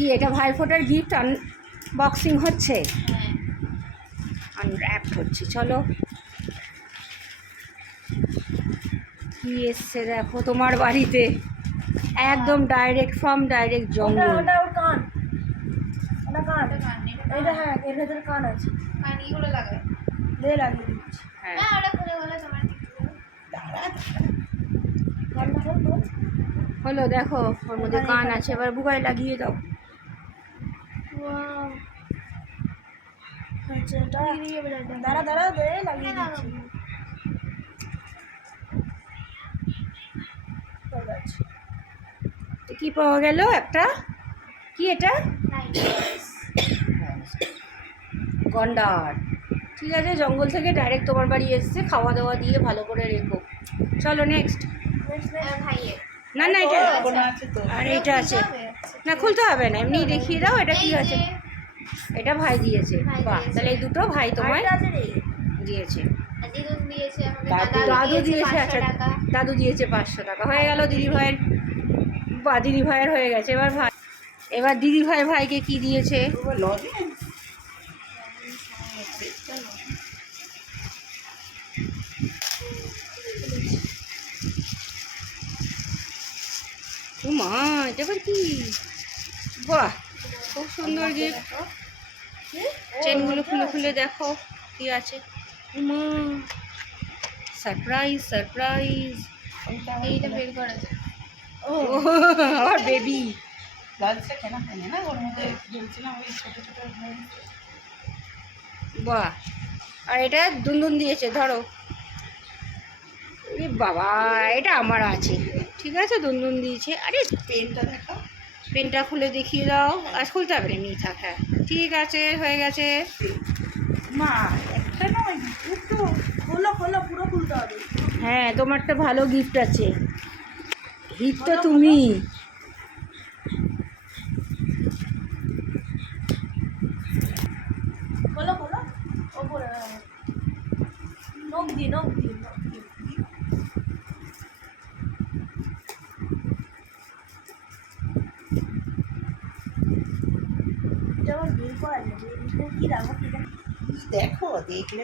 কি এটা ভাইফোঁটার gift unboxing হচ্ছে? হ্যাঁ। আনর্যাপ হচ্ছে চলো। কি এসছে দেখো তোমার বাড়িতে? একদম ডাইরেক্ট ফ্রম ডাইরেক্ট জঙ্গল। ওটা ওর কান। ওটা কান। হ্যাঁ এর ভেতরে কান আছে। কান ইগুলো লাগায় দিচ্ছি। হ্যাঁ। হ্যাঁ ওটা খুলে খুলে তোমার হলো দেখো ওর মধ্যে কান আছে এবার বুকায় লাগিয়ে দাও। এটা দাঁড়া দাঁড়া দে লাগিয়ে দিচ্ছি। তো কি পাওয়া গেল একটা? কি এটা? গন্ডার। ঠিক আছে জঙ্গল থেকে ডাইরেক্ট তোমার বাড়ি এসছে খাওয়া দাওয়া দিয়ে ভালো করে রেখো। চলো নেক্সট না না এটা কোনো আছে তো। আর এটা আছে। না খুলতে হবে না এমনি দেখিয়ে দাও এটা কি আছে? এটা ভাই দিয়েছে। বাহ তাহলে এই দুটো ভাই তোমায় দিয়েছে। দাদু দিয়েছে আচ্ছা দাদু দিয়েছে পাঁচশো টাকা। হয়ে গেল দিদি ভাইয়ের বা দিদি ভাইয়ের হয়ে গেছে। এবার ভাই এবার দিদি ভাই ভাইকে কি দিয়েছে? মা এটা আবার কি? বাহ খুব সুন্দর গিফট চেনগুলো খুলে খুলে দেখো কি আছে। মা সারপ্রাইজ সারপ্রাইজ এইটা বের করা যায় ও আমার বেবি লালচা কেনা হয়নি না? ওর মধ্যে বলছিলাম ওই ছোট ছোট বাহ আর এটা দুনদুন দিয়েছে ধরো। এ বাবা এটা আমার আছে। ঠিক আছে দুনদুন দিয়েছে। আরে পেনটা দেখা পেনটা খুলে দেখিয়ে দাও। আর খুলতে হবে নি থাক হ্যাঁ। ঠিক আছে হয়ে গেছে। মা একটা নয় দুটো খোলো খোলো পুরো খুলতে হবে। হ্যাঁ তোমার তো ভালো গিফট আছে। গিফট তো তুমি। খোলো খোলো ওপরে। নখ দি নখ দি এটা আমার বের করা যাবে এটা কি রাখব কি দেখো দেখলে।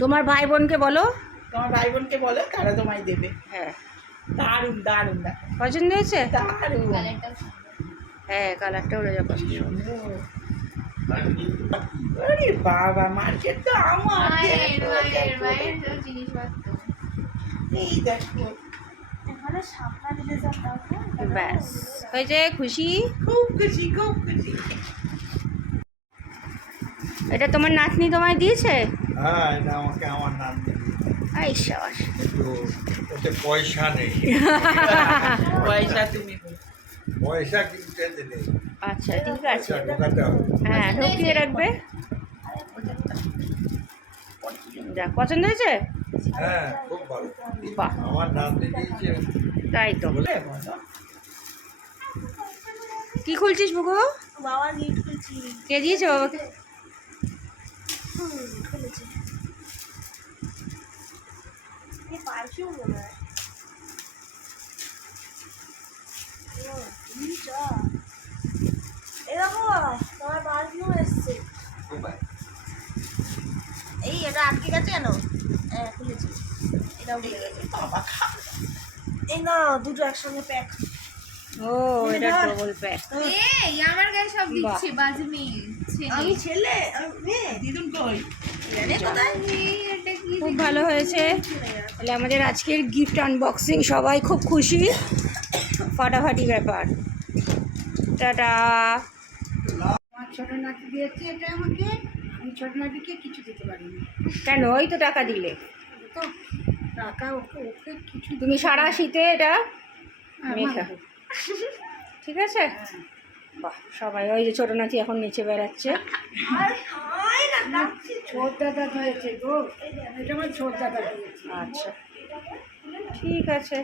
তোমার ভাই বোনকে বলো। তোমার ভাই বোনকে বলো তারা তোমায় দেবে। হ্যাঁ। দারুণ দারুণ পছন্দ হয়েছে? দারুণ। কালারটাও হ্যাঁ কালারটা ওরা যা পছন্দ আরে বাবা মার্কেট তো আমার। এই দেখো। ব্যাস। হয়েছে খুশি? খুব খুশি খুব খুশি। এটা তোমার নাতনি তোমায় দিয়েছে? হ্যাঁ এটা আমাকে আমার নাম ওতে পয়সা নেই। পয়সা তুমি পয়সা কিনতে দিলে আচ্ছা ঠিক আছে। হ্যাঁ ঢুকিয়ে রাখবে। যাক পছন্দ হয়েছে? হ্যাঁ খুব ভালো। বাহ। আমার দিয়েছে তাই তো। কি খুলছিস বুকু? গিফট খুলছি। কে দিয়েছে বাবাকে? খুলেছি। এই মনে হয়। এই দেখো তোমার পারফিউম এসছে এই এটা আটকে গেছে কেন? হ্যাঁ খুলেছি। এটাও খুলে গেছে। বাবা খা এই না দুটো একসঙ্গে প্যাক ও এটা ডবল প্যাক এই আমার গায়ে সব দিচ্ছে বাজমি আমি ছেলে? আমি দিদুন কই? জানে কোথায়? খুব ভালো হয়েছে। তাহলে আমাদের আজকের গিফট আনবক্সিং সবাই খুব খুশি। ফাটাফাটি ব্যাপার। টাটা। ছোটো নাতি দিয়েছে এটা আমাকে। আমি ছোটো নাতিকে কিছু দিতে পারিনি। কেন? ওই তো টাকা দিলে। তো টাকা ওকে ওকে কিছু তুমি সারা শীতে এটা হ্যাঁ, ঠিক আছে? বাহ সবাই ওই যে ছোটো নাতি এখন নিচে বেড়াচ্ছে। আচ্ছা। ঠিক আছে।